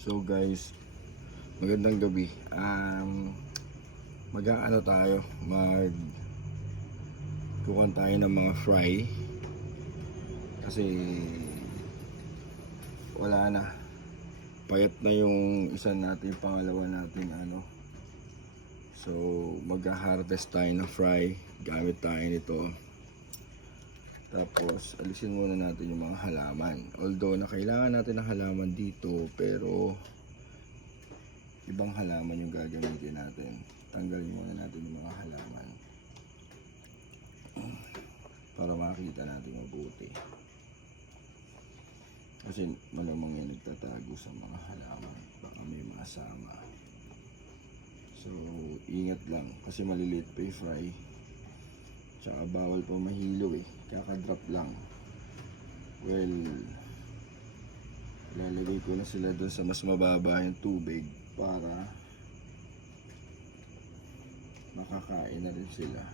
So guys, magandang gabi. Mag-aano tayo, kukuhan tayo ng mga fry kasi wala na. Payat na yung isa natin, pangalawa natin ano. So mag-harvest tayo ng fry, gamit tayo nito. Tapos alisin muna natin yung mga halaman. Although na kailangan natin ng halaman dito, pero ibang halaman yung gagamitin natin. Tanggalin muna natin yung mga halaman para makita natin mabuti. Kasi malamang yan nagtatago sa mga halaman, baka may masama. So ingat lang kasi maliliit pa yung fry. Tsaka bawal pa mahilo kakadrop lang. Well, lalagay ko na sila doon sa mas mababa yung tubig para makakain na rin sila.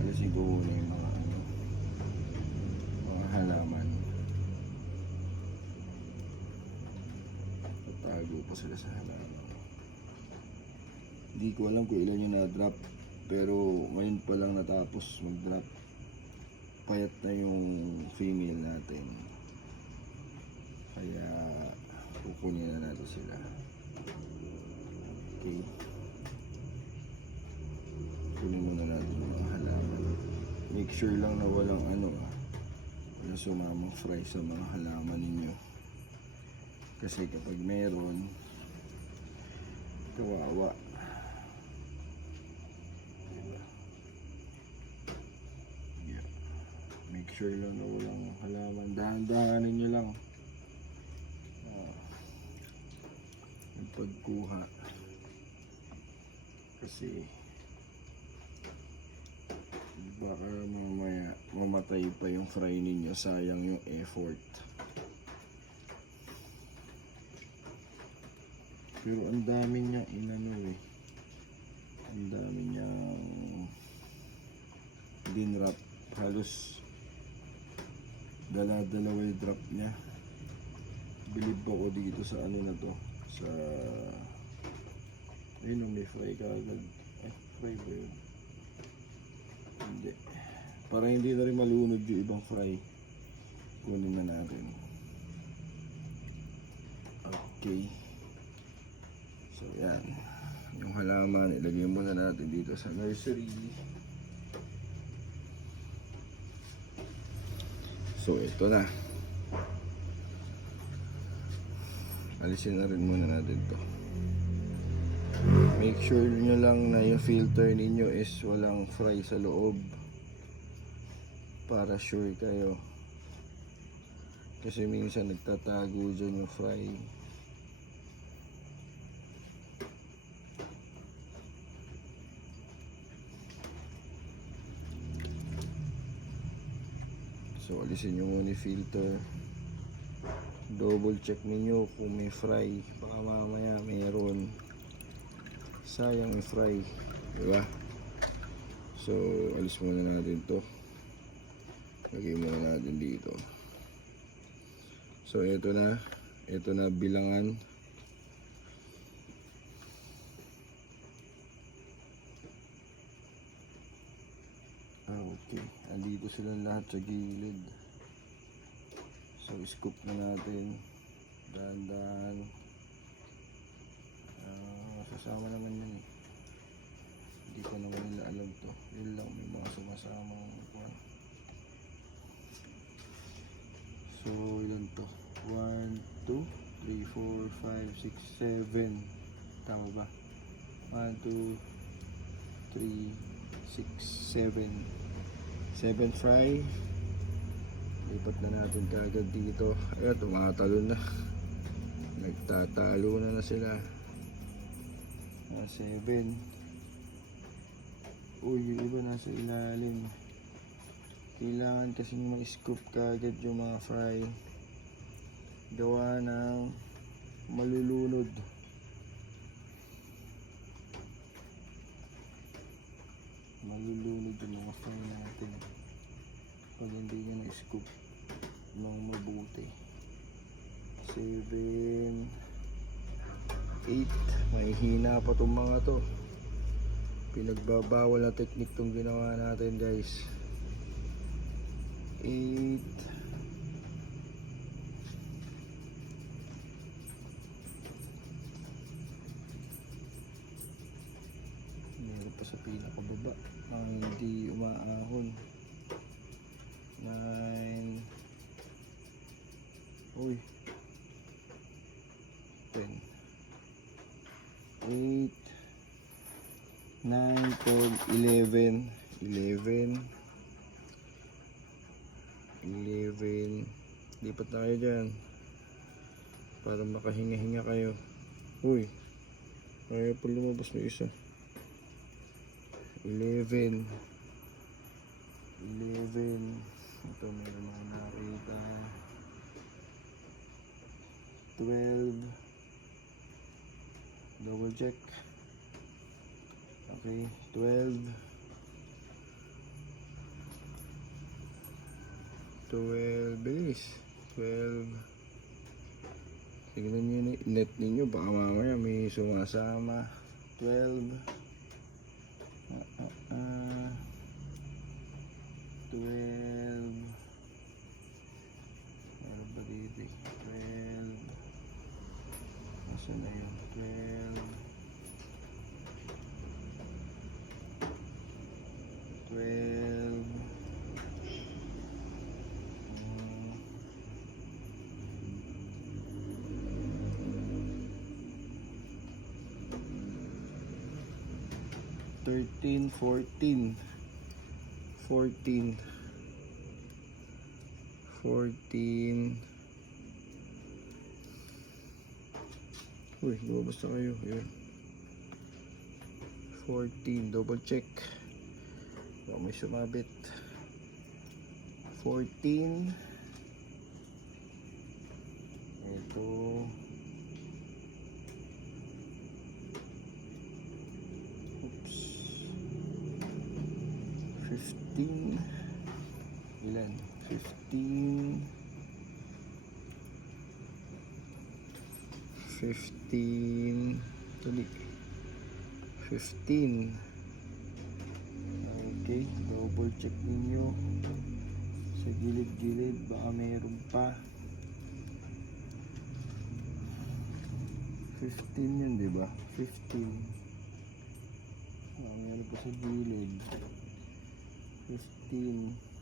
Alisin ko muna yung mga halaman. Tatago pa sila sa halaman. Hindi ko alam kung ilan yung na-drop, pero ngayon pa lang natapos mag-drop. Payat na yung female natin, kaya kukunin na natin sila. Okay, kunin muna natin yung mga halaman. Make sure lang na walang walang sumamang fry sa mga halaman ninyo, kasi kapag meron, kawawa. Make sure lang na walang halaman. Dahan-dahanin nyo lang yung pagkuha, kasi baka mamaya mamatay pa yung fry ninyo, sayang yung effort. Pero ang dami niya ang dami niyang dinrap. Halos dalawa yung drop niya. Bilib ako dito sa na to, sa ayun, may fry ka agad. Fry ba yun? Hindi, para hindi na rin malunod yung ibang fry. Kunin na natin. Okay, so yan yung halaman, ilagay muna natin dito sa nursery. So ito na, alisin na rin muna natin to. Make sure nyo lang na yung filter ninyo is walang fry sa loob, para sure kayo, kasi minsan nagtatago dyan yung fry. So alisin nyo muna yung filter. Double check ninyo kung may fry, baka mamaya mayroon, sayang yung fry, diba? So alis muna natin to, lagay muna natin dito. So ito na bilangan. Okay, andito sila lahat sa gilid. So scoop na natin, dahan-dahan. Masasama naman yun hindi ko naman nila alam to. Yun lang, may mga sumasamang kuwan. So ilan to? 1, 2, 3, 4, 5, 6, 7. Tama ba? 1, 2, 3, 6, 7 fry. Lipat na natin kagad dito. Ayun, tumatalo na, nagtatalo na sila. 7. Uy, yung iba nasa ilalim. Kailangan kasi ma-scoop kagad yung mga fry, gawa ng malulunod. Malulunod yung mga fry natin pag hindi nyo na-scoop ng mabuti. 7, 8. May hina pa tong mga to. Pinagbabawal na technique tong ginawa natin guys. 8. Meron pa sa pinakababa ang hindi umaahon. 9. Uy. 10. 8. 9, 12, 11. 11. Lipat na kayo dyan para makahinga-hinga kayo. Uy, kaya pa lumabas na isa. 11. Ito meron mga nakita. 12. Double check. Okay, 12. 12, bilis. 12. Tignan nyo yung net ninyo, baka mamaya may sumasama. 12. 12. Meron ba dito? 12. Nasaan na yun? 12. 12. 13, 14. 14. Uy, lumabas na kayo. Yun. 14. Double check. Baka may sumabit. 14. Ito. Oops. 15. Ilan? 15. 15. Tuloy. 15. Okay, double check ninyo sa gilid-gilid, baka mayroon pa. 15 yun, diba? 15. Meron pa sa gilid. 15.